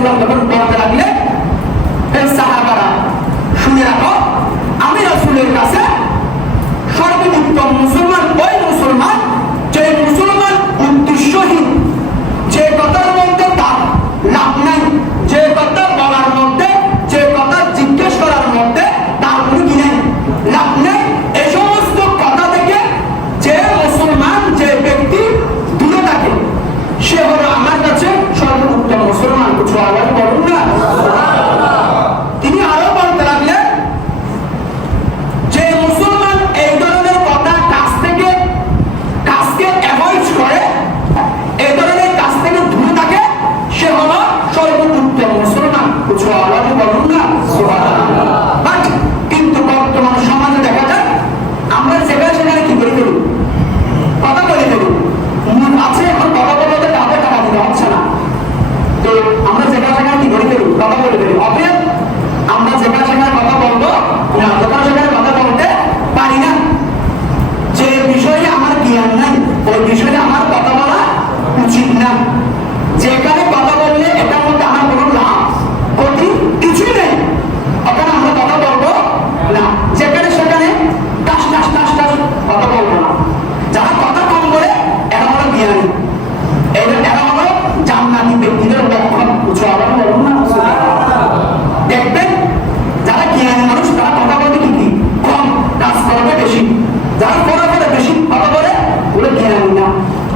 সাল্লাম যখন পাওয়াতে লাগলেন বিষয়ে আমার কথা বলা উচিত না।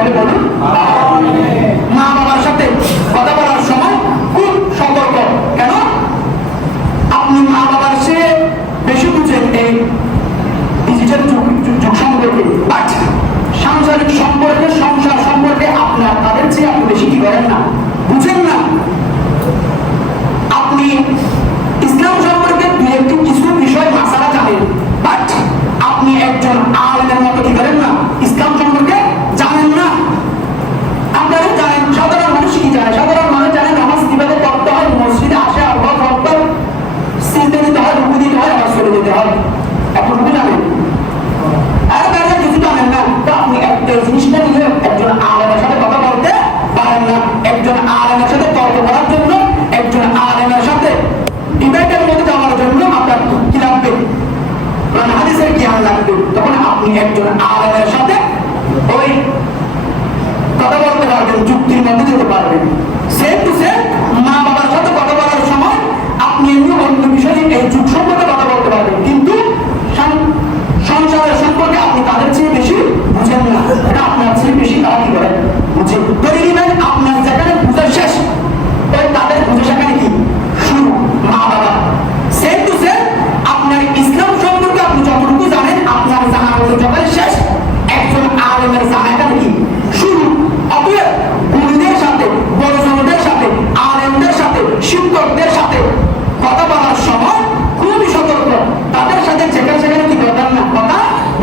সকলে বলুন। মা বাবার সাথে কথা বলার সময় খুব সতর্ক। কেন? আপনি মা বাবার সে বেশি বুঝেন এই ডিজিটাল যুগ সম্পর্কে। বাট সাংসারিক সম্পর্কে, সংসার সম্পর্কে আপনি আপনাদের চেয়ে আপনি বেশি কি করেন না? বুঝেন না। আপনি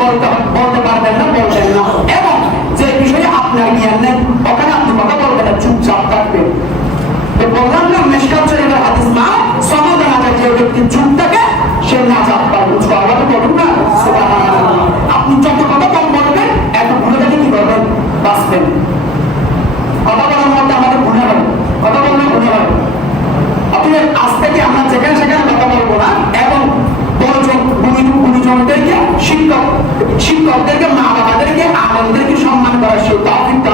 অবস্থা শিক্ষকদেরকে মা বাবাদেরকে আলমদেরকে সম্মান করার সেই তফিকটা